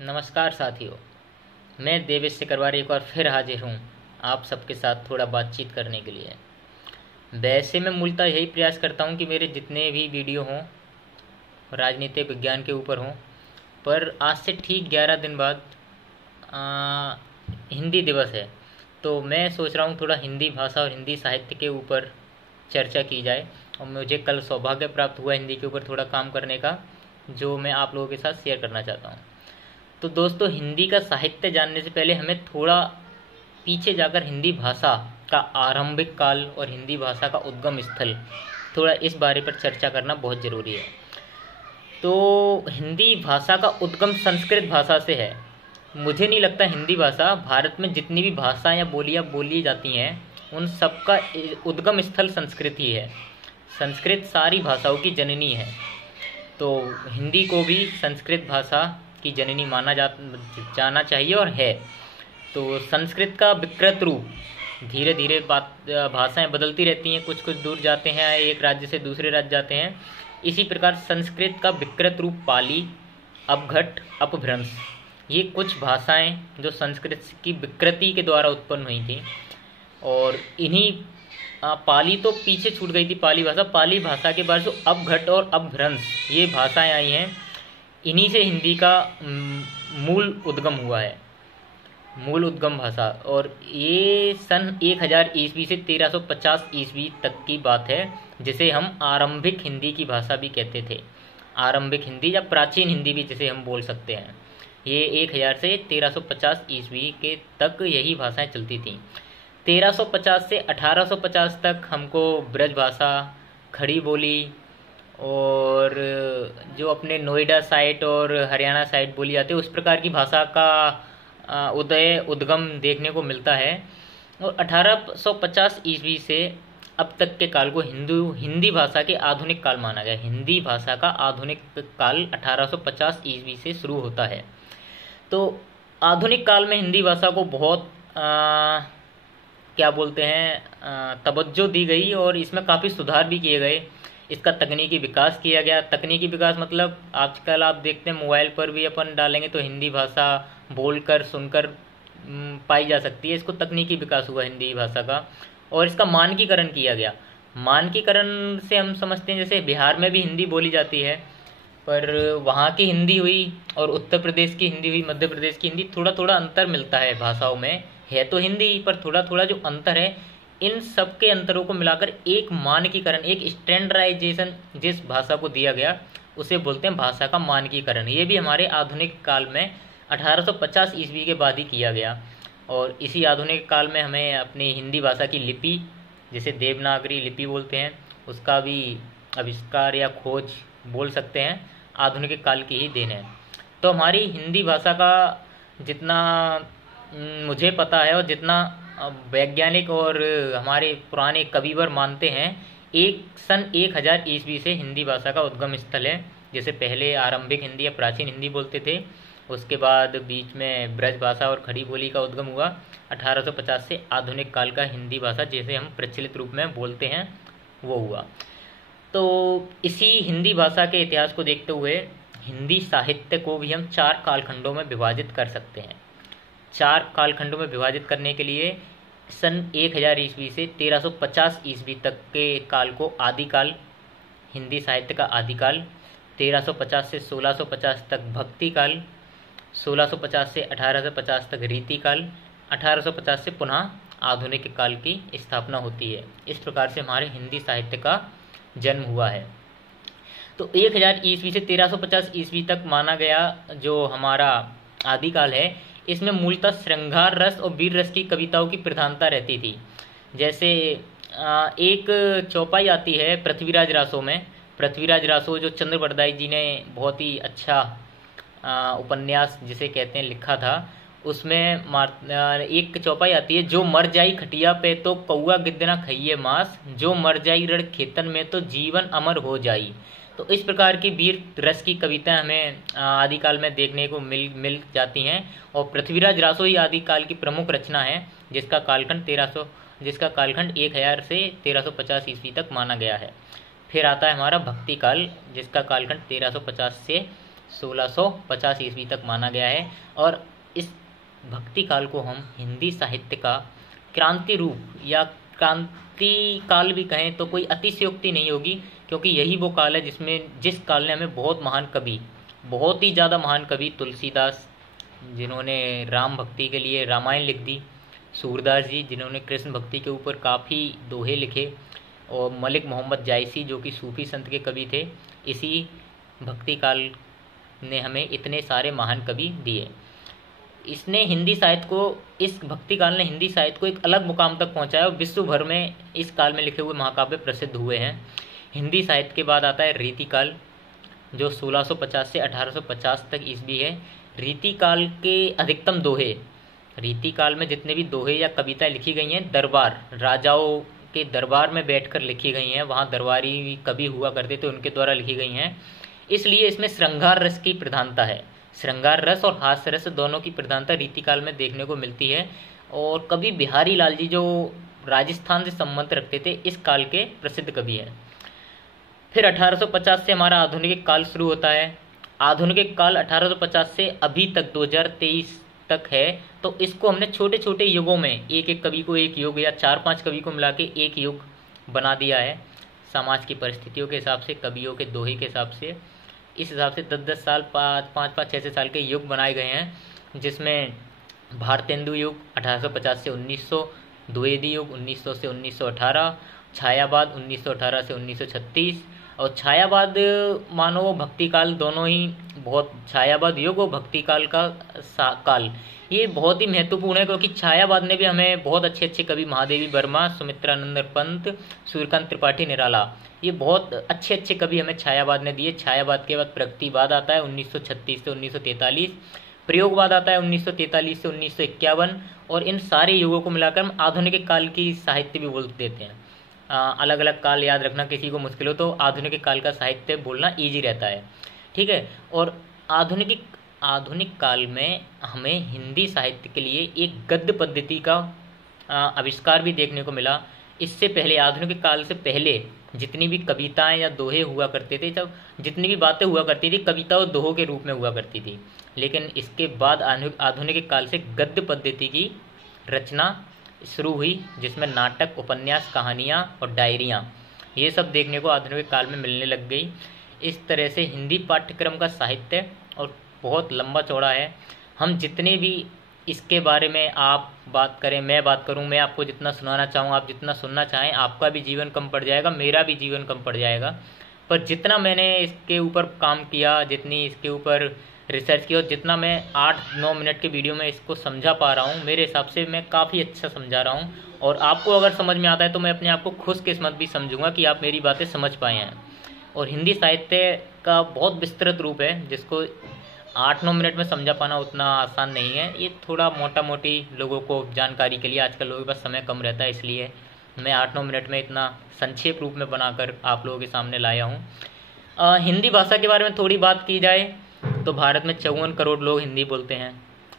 नमस्कार साथियों, मैं देवेश सिकरवार एक बार फिर हाजिर हूँ आप सबके साथ थोड़ा बातचीत करने के लिए। वैसे मैं मूलतः यही प्रयास करता हूँ कि मेरे जितने भी वीडियो हों राजनीतिक विज्ञान के ऊपर हों, पर आज से ठीक 11 दिन बाद आ, हिंदी दिवस है, तो मैं सोच रहा हूँ थोड़ा हिंदी भाषा और हिंदी साहित्य के ऊपर चर्चा की जाए। और मुझे कल सौभाग्य प्राप्त हुआ हिंदी के ऊपर थोड़ा काम करने का, जो मैं आप लोगों के साथ शेयर करना चाहता हूँ। तो दोस्तों, हिंदी का साहित्य जानने से पहले हमें थोड़ा पीछे जाकर हिंदी भाषा का आरंभिक काल और हिंदी भाषा का उद्गम स्थल, थोड़ा इस बारे पर चर्चा करना बहुत ज़रूरी है। तो हिंदी भाषा का उद्गम संस्कृत भाषा से है। मुझे नहीं लगता हिंदी भाषा, भारत में जितनी भी भाषाएं या बोलियां बोली जाती हैं उन सबका उद्गम स्थल संस्कृत ही है। संस्कृत सारी भाषाओं की जननी है, तो हिंदी को भी संस्कृत भाषा की जननी माना जाना चाहिए और है। तो संस्कृत का विकृत रूप, धीरे धीरे भाषाएं बदलती रहती हैं, कुछ कुछ दूर जाते हैं, एक राज्य से दूसरे राज्य जाते हैं। इसी प्रकार संस्कृत का विकृत रूप पाली, अपघट, अपभ्रंश, ये कुछ भाषाएं जो संस्कृत की विकृति के द्वारा उत्पन्न हुई थी। और इन्हीं पाली तो पीछे छूट गई थी, पाली भाषा के बाद जो अपघट और अपभ्रंश ये भाषाएं आई हैं, इन्हीं से हिंदी का मूल उद्गम हुआ है, मूल उद्गम भाषा। और ये सन 1000 ईस्वी से 1350 ईस्वी तक की बात है, जिसे हम आरंभिक हिंदी की भाषा भी कहते थे। आरंभिक हिंदी या प्राचीन हिंदी भी जिसे हम बोल सकते हैं। ये 1000 से 1350 ईस्वी के तक यही भाषाएं चलती थीं। 1350 से 1850 तक हमको ब्रज भाषा, खड़ी बोली और जो अपने नोएडा साइड और हरियाणा साइड बोली जाती है उस प्रकार की भाषा का उद्गम देखने को मिलता है। और 1850 ईस्वी से अब तक के काल को हिंदी भाषा के आधुनिक काल माना गया। हिंदी भाषा का आधुनिक काल 1850 ईस्वी से शुरू होता है। तो आधुनिक काल में हिंदी भाषा को बहुत क्या बोलते हैं तवज्जो दी गई और इसमें काफ़ी सुधार भी किए गए। इसका तकनीकी विकास किया गया। तकनीकी विकास मतलब आजकल आप देखते हैं मोबाइल पर भी अपन डालेंगे तो हिंदी भाषा बोलकर सुनकर पाई जा सकती है। इसको तकनीकी विकास हुआ हिंदी भाषा का। और इसका मानकीकरण किया गया। मानकीकरण से हम समझते हैं जैसे बिहार में भी हिंदी बोली जाती है, पर वहाँ की हिंदी हुई और उत्तर प्रदेश की हिंदी हुई, मध्य प्रदेश की हिंदी, थोड़ा थोड़ा अंतर मिलता है भाषाओं में। है तो हिंदी, पर थोड़ा थोड़ा जो अंतर है, इन सब के अंतरों को मिलाकर एक मानकीकरण, एक स्टैंडर्डाइजेशन जिस भाषा को दिया गया उसे बोलते हैं भाषा का मानकीकरण। ये भी हमारे आधुनिक काल में 1850 ईस्वी के बाद ही किया गया। और इसी आधुनिक काल में हमें अपनी हिंदी भाषा की लिपि, जिसे देवनागरी लिपि बोलते हैं, उसका भी आविष्कार या खोज बोल सकते हैं, आधुनिक काल की ही देन है। तो हमारी हिंदी भाषा का जितना मुझे पता है और जितना वैज्ञानिक और हमारे पुराने कविवर मानते हैं, सन 1000 ईस्वी से हिंदी भाषा का उद्गम स्थल है। जैसे पहले आरंभिक हिंदी या प्राचीन हिंदी बोलते थे, उसके बाद बीच में ब्रज भाषा और खड़ी बोली का उद्गम हुआ। 1850 से आधुनिक काल का हिंदी भाषा जिसे हम प्रचलित रूप में बोलते हैं वो हुआ। तो इसी हिंदी भाषा के इतिहास को देखते हुए हिंदी साहित्य को भी हम 4 कालखंडों में विभाजित कर सकते हैं। 4 कालखंडों में विभाजित करने के लिए सन 1000 ईस्वी से 1350 ईस्वी तक के काल को आदिकाल, हिंदी साहित्य का आदिकाल, 1350 से 1650 तक भक्ति काल, 1650 से 1850 तक रीतिकाल, 1850 से पुनः आधुनिक काल की स्थापना होती है। इस प्रकार से हमारे हिंदी साहित्य का जन्म हुआ है। तो 1000 ईस्वी से 1350 ईस्वी तक माना गया जो हमारा आदिकाल है, इसमें मूलतः श्रृंगार रस और वीर रस की कविताओं की प्रधानता रहती थी। जैसे एक चौपाई आती है पृथ्वीराज रासो में। पृथ्वीराज रासो जो चंद्र बरदाई जी ने बहुत ही अच्छा उपन्यास जिसे कहते हैं लिखा था, उसमें एक चौपाई आती है, जो मर जाई खटिया पे तो कौआ गिद्दना खइये मांस, जो मर जाई रण खेतन में तो जीवन अमर हो जाई। तो इस प्रकार की वीर रस की कविताएं हमें आदिकाल में देखने को मिल जाती हैं। और पृथ्वीराज रासो ही आदिकाल की प्रमुख रचना है, जिसका कालखंड 1000 से 1350 ईस्वी तक माना गया है। फिर आता है हमारा भक्ति काल, जिसका कालखंड 1350 से 1650 ईस्वी तक माना गया है। और इस भक्ति काल को हम हिंदी साहित्य का क्रांति रूप या क्रांति काल भी कहें तो कोई अतिशयोक्ति नहीं होगी, क्योंकि यही वो काल है जिस काल ने हमें बहुत महान कवि, बहुत ही ज़्यादा महान कवि तुलसीदास जिन्होंने राम भक्ति के लिए रामायण लिख दी, सूरदास जी जिन्होंने कृष्ण भक्ति के ऊपर काफ़ी दोहे लिखे, और मलिक मोहम्मद जायसी जो कि सूफी संत के कवि थे। इसी भक्ति काल ने हमें इतने सारे महान कवि दिए। इसने हिंदी साहित्य को, इस भक्ति काल ने हिंदी साहित्य को एक अलग मुकाम तक पहुंचाया और विश्व भर में इस काल में लिखे हुए महाकाव्य प्रसिद्ध हुए हैं। हिंदी साहित्य के बाद आता है रीतिकाल, जो 1650 से 1850 तक ईस्वी है। रीतिकाल के अधिकतम दोहे, रीतिकाल में जितने भी दोहे या कविताएं लिखी गई हैं, दरबार, राजाओं के दरबार में बैठकर लिखी गई हैं, वहाँ दरबारी कवि हुआ करते थे, उनके द्वारा लिखी गई हैं। इसलिए इसमें श्रृंगार रस की प्रधानता है। श्रृंगार रस और हास्य रस दोनों की प्रधानता रीतिकाल में देखने को मिलती है। और कवि बिहारी लाल जी जो राजस्थान से संबंध रखते थे, इस काल के प्रसिद्ध कवि हैं। फिर 1850 से हमारा आधुनिक काल शुरू होता है। आधुनिक काल 1850 से अभी तक 2023 तक है। तो इसको हमने छोटे छोटे युगों में, एक एक कवि को एक युग या 4-5 कवि को मिला के एक युग बना दिया है। समाज की परिस्थितियों के हिसाब से, कवियों के दोहे के हिसाब से, इस हिसाब से 10-10 साल, 5-5, 6-6 साल के युग बनाए गए हैं, जिसमें भारतेंदु युग 1850 से 1900, द्विवेदी युग 1900 से 1918, छायावाद 1918 से 1936, और छायावाद मानो भक्ति काल दोनों ही बहुत, छायावाद युग और भक्ति काल का काल ये बहुत ही महत्वपूर्ण है, क्योंकि छायावाद ने भी हमें बहुत अच्छे अच्छे कवि, महादेवी वर्मा, सुमित्रानंद पंत, सूर्यकांत त्रिपाठी निराला, ये बहुत अच्छे अच्छे कवि हमें छायावाद ने दिए। छायावाद के बाद प्रगतिवाद आता है 1936 से 1943, प्रयोगवाद आता है 1943 से 1951, और इन सारे युगों को मिलाकर हम आधुनिक काल की साहित्य भी बोल देते हैं। अलग अलग काल याद रखना किसी को मुश्किल हो तो आधुनिक काल का साहित्य बोलना ईजी रहता है, ठीक है। और आधुनिक काल में हमें हिंदी साहित्य के लिए एक गद्य पद्धति का आविष्कार भी देखने को मिला। इससे पहले, आधुनिक काल से पहले जितनी भी कविताएं या दोहे हुआ करते थे, सब जितनी भी बातें हुआ करती थी, कविता और दोहों के रूप में हुआ करती थी। लेकिन इसके बाद आधुनिक काल से गद्य पद्धति की रचना शुरू हुई, जिसमें नाटक, उपन्यास, कहानियाँ और डायरियाँ, ये सब देखने को आधुनिक काल में मिलने लग गई। इस तरह से हिंदी पाठ्यक्रम का साहित्य और बहुत लंबा चौड़ा है। हम जितने भी इसके बारे में आप बात करें, मैं बात करूं, मैं आपको जितना सुनाना चाहूँ, आप जितना सुनना चाहें, आपका भी जीवन कम पड़ जाएगा, मेरा भी जीवन कम पड़ जाएगा। पर जितना मैंने इसके ऊपर काम किया, जितनी इसके ऊपर रिसर्च की, और जितना मैं 8-9 मिनट के वीडियो में इसको समझा पा रहा हूँ, मेरे हिसाब से मैं काफ़ी अच्छा समझा रहा हूँ। और आपको अगर समझ में आता है तो मैं अपने आप को खुशकिस्मत भी समझूंगा कि आप मेरी बातें समझ पाए हैं। और हिंदी साहित्य का बहुत विस्तृत रूप है, जिसको 8-9 मिनट में समझा पाना उतना आसान नहीं है। ये थोड़ा मोटा मोटी लोगों को जानकारी के लिए, आजकल लोगों के पास समय कम रहता है, इसलिए मैं 8-9 मिनट में इतना संक्षेप रूप में बनाकर आप लोगों के सामने लाया हूँ। हिंदी भाषा के बारे में थोड़ी बात की जाए तो भारत में 54 करोड़ लोग हिंदी बोलते हैं।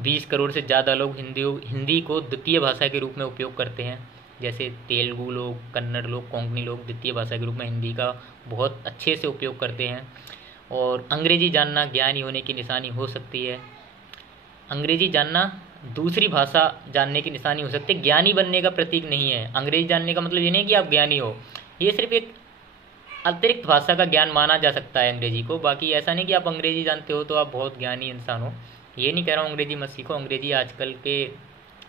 20 करोड़ से ज़्यादा लोग हिंदी को द्वितीय भाषा के रूप में उपयोग करते हैं। जैसे तेलुगु लोग, कन्नड़ लोग, कोंकणी लोग द्वितीय भाषा के रूप में हिंदी का बहुत अच्छे से उपयोग करते हैं। और अंग्रेजी जानना ज्ञानी होने की निशानी हो सकती है। अंग्रेजी जानना दूसरी भाषा जानने की निशानी हो सकती है, ज्ञानी बनने का प्रतीक नहीं है। अंग्रेजी जानने का मतलब ये नहीं कि आप ज्ञानी हो, ये सिर्फ एक अतिरिक्त भाषा का ज्ञान माना जा सकता है अंग्रेजी को। बाकी ऐसा नहीं कि आप अंग्रेजी जानते हो तो आप बहुत ज्ञानी इंसान हो, ये नहीं कह रहा हूँ अंग्रेजी मत सीखो। अंग्रेजी आजकल के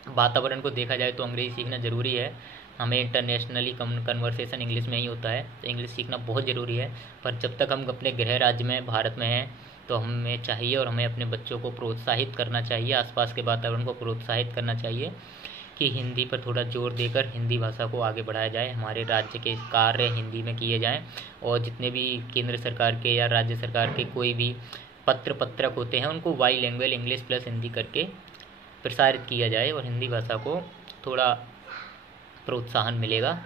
वातावरण को देखा जाए तो अंग्रेजी सीखना ज़रूरी है। हमें इंटरनेशनली कन्वर्सेशन इंग्लिश में ही होता है, तो इंग्लिश सीखना बहुत ज़रूरी है। पर जब तक हम अपने गृह राज्य में, भारत में हैं, तो हमें चाहिए, और हमें अपने बच्चों को प्रोत्साहित करना चाहिए, आसपास के वातावरण को प्रोत्साहित करना चाहिए कि हिंदी पर थोड़ा जोर देकर हिंदी भाषा को आगे बढ़ाया जाए। हमारे राज्य के कार्य हिंदी में किए जाएं, और जितने भी केंद्र सरकार के या राज्य सरकार के कोई भी पत्रक होते हैं, उनको by language English plus Hindi करके प्रसारित किया जाए, और हिंदी भाषा को थोड़ा प्रोत्साहन मिलेगा।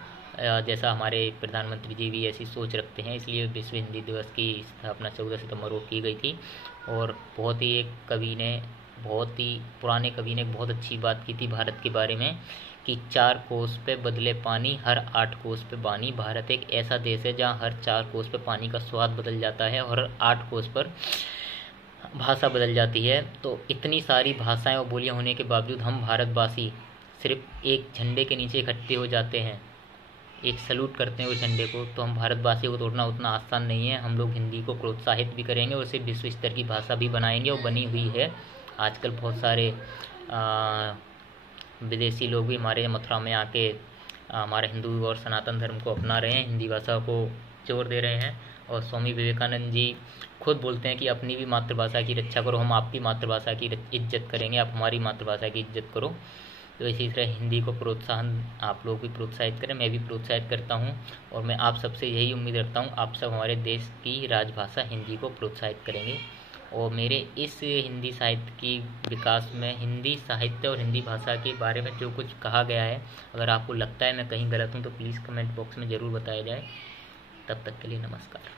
जैसा हमारे प्रधानमंत्री जी भी ऐसी सोच रखते हैं, इसलिए विश्व हिंदी दिवस की स्थापना 14 सितंबर को की गई थी। और बहुत ही एक कवि ने, बहुत ही पुराने कवि ने बहुत अच्छी बात की थी भारत के बारे में कि 4 कोस पे बदले पानी, हर 8 कोस पे बानी। भारत एक ऐसा देश है जहाँ हर 4 कोस पे पानी का स्वाद बदल जाता है, और हर 8 कोस पर भाषा बदल जाती है। तो इतनी सारी भाषाएं और बोलियां होने के बावजूद हम भारतवासी सिर्फ एक झंडे के नीचे इकट्ठे हो जाते हैं, एक सैल्यूट करते हैं उस झंडे को। तो हम भारतवासियों को तोड़ना उतना आसान नहीं है। हम लोग हिंदी को प्रोत्साहित भी करेंगे और उसे विश्व स्तर की भाषा भी बनाएंगे, और बनी हुई है। आजकल बहुत सारे विदेशी लोग भी हमारे मथुरा में आके हमारे हिंदू और सनातन धर्म को अपना रहे हैं, हिंदी भाषा को जोर दे रहे हैं। और स्वामी विवेकानंद जी खुद बोलते हैं कि अपनी भी मातृभाषा की रक्षा करो, हम आपकी मातृभाषा की इज्जत करेंगे, आप हमारी मातृभाषा की इज्जत करो। तो इसी तरह हिंदी को प्रोत्साहन आप लोग भी प्रोत्साहित करें, मैं भी प्रोत्साहित करता हूँ। और मैं आप सबसे यही उम्मीद रखता हूँ, आप सब हमारे देश की राजभाषा हिंदी को प्रोत्साहित करेंगे। और मेरे इस हिंदी साहित्य की विकास में हिंदी साहित्य और हिंदी भाषा के बारे में जो कुछ कहा गया है, अगर आपको लगता है मैं कहीं गलत हूँ तो प्लीज़ कमेंट बॉक्स में ज़रूर बताया जाए। तब तक के लिए नमस्कार।